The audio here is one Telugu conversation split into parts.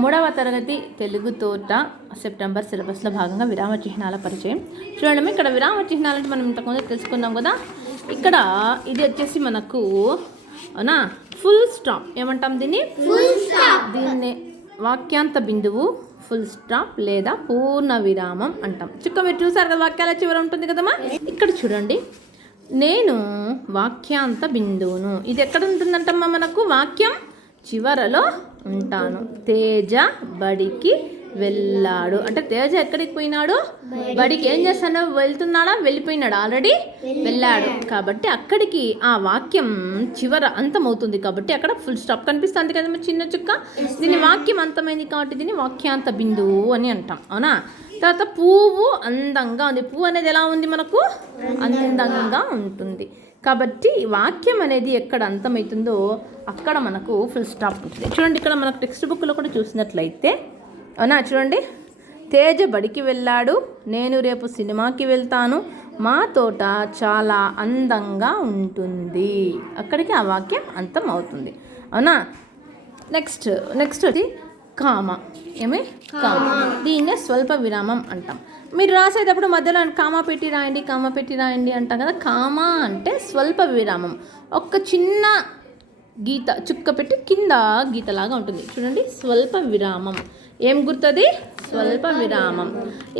మూడవ తరగతి తెలుగు తోట సెప్టెంబర్ సిలబస్లో భాగంగా విరామ చిహ్నాల పరిచయం. చూడండి, ఇక్కడ విరామ చిహ్నాలు అంటే మనం ఇంతకుముందు తెలుసుకున్నాం కదా. ఇక్కడ ఇది వచ్చేసి మనకు అవునా ఫుల్ స్టాప్ ఏమంటాం దీన్ని, దీన్ని వాక్యాంత బిందువు ఫుల్ స్టాప్ లేదా పూర్ణ విరామం అంటాం. చుక్క మీరు చూసారు కదా, వాక్యాల చివర ఉంటుంది కదమ్మా. ఇక్కడ చూడండి, నేను వాక్యాంత బిందువును. ఇది ఎక్కడ ఉంటుందంటమ్మా, మనకు వాక్యం చివరలో ఉంటాను. తేజ బడికి వెళ్ళాడు అంటే తేజ ఎక్కడికి పోయినాడు, బడికి. ఏం చేస్తాడు, వెళ్తున్నాడా, వెళ్ళిపోయినాడు, ఆల్రెడీ వెళ్ళాడు. కాబట్టి అక్కడికి ఆ వాక్యం చివర అంతమవుతుంది. కాబట్టి అక్కడ ఫుల్ స్టాప్ కనిపిస్తుంది కదా చిన్న చుక్క. దీని వాక్యం అంతమైంది కాబట్టి దీన్ని వాక్యాంత బిందువు అని అంటాం, అవునా. తర్వాత పువ్వు అందంగా ఉంది. పువ్వు అనేది ఎలా ఉంది, మనకు అందంగా ఉంటుంది. కాబట్టి వాక్యం అనేది ఎక్కడ అంతమవుతుందో అక్కడ మనకు ఫుల్ స్టాప్ ఉంటుంది. చూడండి, ఇక్కడ మనకు టెక్స్ట్ బుక్లో కూడా చూసినట్లయితే అవునా, చూడండి, తేజ బడికి వెళ్ళాడు, నేను రేపు సినిమాకి వెళ్తాను, మా తోట చాలా అందంగా ఉంటుంది. అక్కడికి ఆ వాక్యం అంతం అవుతుంది, అవునా. నెక్స్ట్ వచ్చి కామ. ఏమి కామ, దీన్నే స్వల్ప విరామం అంటాం. మీరు రాసేటప్పుడు మధ్యలో కామా పెట్టి రాయండి అంటాం కదా. కామా అంటే స్వల్ప విరామం, ఒక చిన్న గీత చుక్క పెట్టి కింద గీతలాగా ఉంటుంది. చూడండి, స్వల్ప విరామం. ఏం గుర్తుంది, స్వల్ప విరామం.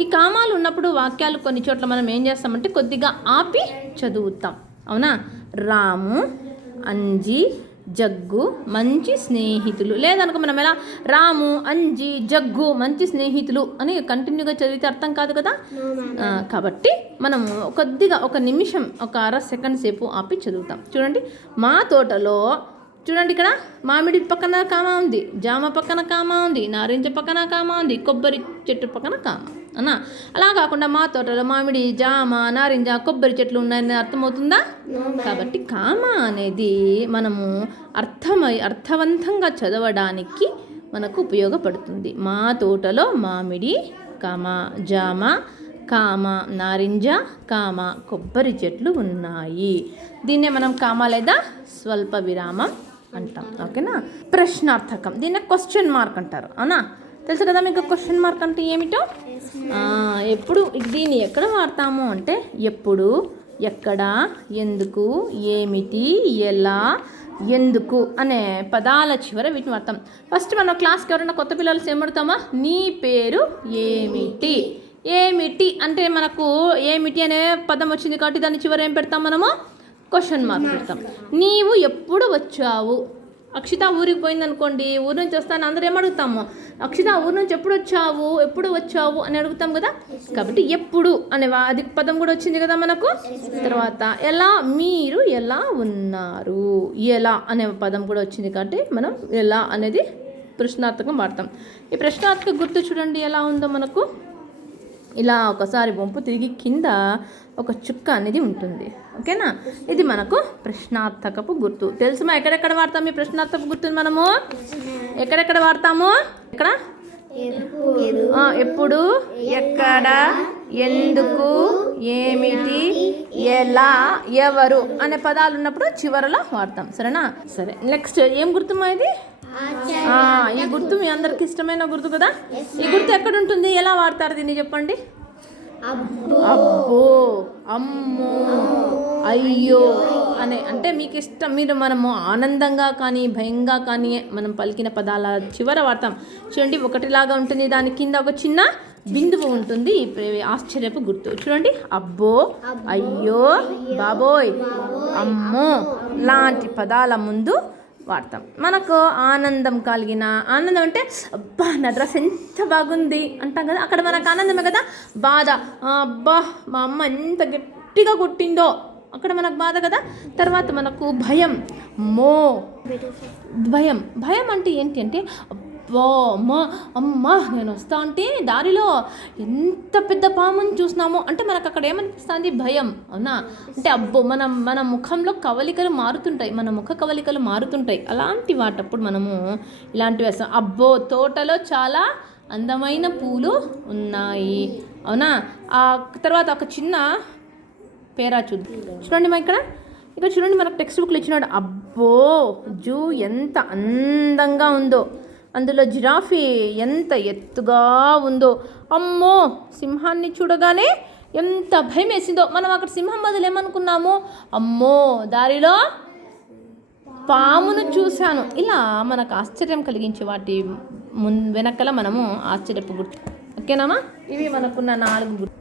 ఈ కామాలు ఉన్నప్పుడు వాక్యాలు కొన్ని చోట్ల మనం ఏం చేస్తామంటే కొద్దిగా ఆపి చదువుతాం, అవునా. రాము, అంజి, జగ్గు మంచి స్నేహితులు. లేదనుకో మనం ఎలా రాము, అంజి, జగ్గు మంచి స్నేహితులు అని కంటిన్యూగా చదివితే అర్థం కాదు కదా. కాబట్టి మనము కొద్దిగా ఒక నిమిషం, ఒక అర సెకండ్ సేపు ఆపి చదువుతాం. చూడండి, మా తోటలో చూడండి, ఇక్కడ మామిడి పక్కన కామా ఉంది, జామ పక్కన కామా ఉంది, నారింజ పక్కన కామా ఉంది, కొబ్బరి చెట్టు పక్కన కామా అన్నా. అలా కాకుండా మా తోటలో మామిడి, జామ, నారింజ, కొబ్బరి చెట్లు ఉన్నాయని అర్థమవుతుందా. కాబట్టి కామా అనేది మనము అర్థవంతంగా చదవడానికి మనకు ఉపయోగపడుతుంది. మా తోటలో మామిడి, కామా, జామ, కామ, నారింజ, కామ, కొబ్బరి చెట్లు ఉన్నాయి. దీన్నే మనం కామా లేదా స్వల్ప విరామం అంటాం, ఓకేనా. ప్రశ్నార్థకం, దీన్ని క్వశ్చన్ మార్క్ అంటారు, అవునా. తెలుసు కదా మీకు క్వశ్చన్ మార్క్ అంటే ఏమిటో. ఎప్పుడు దీన్ని ఎక్కడ వాడతాము అంటే ఎప్పుడు, ఎక్కడ, ఎందుకు, ఏమిటి, ఎలా, ఎందుకు అనే పదాల చివర వీటిని వాడతాం. ఫస్ట్ మనం క్లాస్కి ఎవరైనా కొత్త పిల్లలు ఏమడుతామా, నీ పేరు ఏమిటి. ఏమిటి అంటే మనకు ఏమిటి అనే పదం వచ్చింది కాబట్టి దాని చివర ఏం పెడతాం మనము, క్వశ్చన్ మార్క్ పెడతాం. నీవు ఎప్పుడు వచ్చావు. అక్షిత ఊరికి పోయిందనుకోండి, ఊరి నుంచి వస్తాను అందరూ ఏమడుగుతాము, అక్షిత ఊరి నుంచి ఎప్పుడు వచ్చావు అని అడుగుతాం కదా. కాబట్టి ఎప్పుడు అనే అది పదం కూడా వచ్చింది కదా మనకు. తర్వాత ఎలా, మీరు ఎలా ఉన్నారు. ఎలా అనే పదం కూడా వచ్చింది కాబట్టి మనం ఎలా అనేది ప్రశ్నార్థకం వాడతాం. ఈ ప్రశ్నార్థక గుర్తు చూడండి ఎలా ఉందో మనకు. ఇలా ఒకసారి వంపు తిరిగి కింద ఒక చుక్క అనేది ఉంటుంది, ఓకేనా. ఇది మనకు ప్రశ్నార్థకపు గుర్తు. తెలుసుమా ఎక్కడెక్కడ వాడతాము ఈ ప్రశ్నార్థకపు గుర్తుని మనము, ఎక్కడెక్కడ వాడతాము. ఇక్కడ ఎప్పుడు, ఎక్కడ, ఎందుకు, ఏమిటి, ఎలా, ఎవరు అనే పదాలు ఉన్నప్పుడు చివరలో వాడతాం, సరేనా. సరే, నెక్స్ట్ ఏం గుర్తుమా ఇది. ఈ గుర్తు మీ అందరికి ఇష్టమైన గుర్తు కదా. ఈ గుర్తు ఎక్కడ ఉంటుంది, ఎలా వాడతారు దీన్ని చెప్పండి. అబ్బో, అమ్మో, అయ్యో అనే అంటే మీకు ఇష్టం, మనము ఆనందంగా కానీ భయంగా కానీ మనం పలికిన పదాల చివర వాడతాం. చూడండి, ఒకటిలాగా ఉంటుంది, దాని కింద ఒక చిన్న బిందువు ఉంటుంది. ఆశ్చర్యపు గుర్తు చూడండి, అబ్బో, అయ్యో, బాబోయ్, అమ్మో లాంటి పదాల ముందు వాడతాం. మనకు ఆనందం కలిగిన, ఆనందం అంటే అబ్బా నా డ్రెస్ ఎంత బాగుంది అంటాం కదా, అక్కడ మనకు ఆనందమే కదా. బాధ, అబ్బా మా అమ్మ ఎంత గట్టిగా కొట్టిందో, అక్కడ మనకు బాధ కదా. తర్వాత మనకు భయం, భయం అంటే ఏంటి అంటే అబ్బా అమ్మ నేను వస్తా అంటే దారిలో ఎంత పెద్ద పాముని చూసినామో అంటే మనకు అక్కడ ఏమనిపిస్తుంది, భయం, అవునా. అంటే అబ్బో మన ముఖంలో కవలికలు మారుతుంటాయి, మన ముఖ కవలికలు మారుతుంటాయి. అలాంటి వాటప్పుడు మనము ఇలాంటివి వేస్తాం. అబ్బో తోటలో చాలా అందమైన పూలు ఉన్నాయి, అవునా. ఆ తర్వాత ఒక చిన్న పేరా చూడండి మా ఇక్కడ చూడండి, మనకు టెక్స్ట్ బుక్లో ఇచ్చినాడు. అబ్బో జూ ఎంత అందంగా ఉందో, అందులో జిరాఫీ ఎంత ఎత్తుగా ఉందో. అమ్మో, సింహాన్ని చూడగానే ఎంత భయం వేసిందో. మనం అక్కడ సింహం బదులు ఏమనుకున్నాము, అమ్మో దారిలో పామును చూశాను. ఇలా మనకు ఆశ్చర్యం కలిగించే వాటి వెనకల మనము ఆశ్చర్యపు గుర్తు. ఓకేనామా? ఇవి మనకున్న 4 గుర్తు.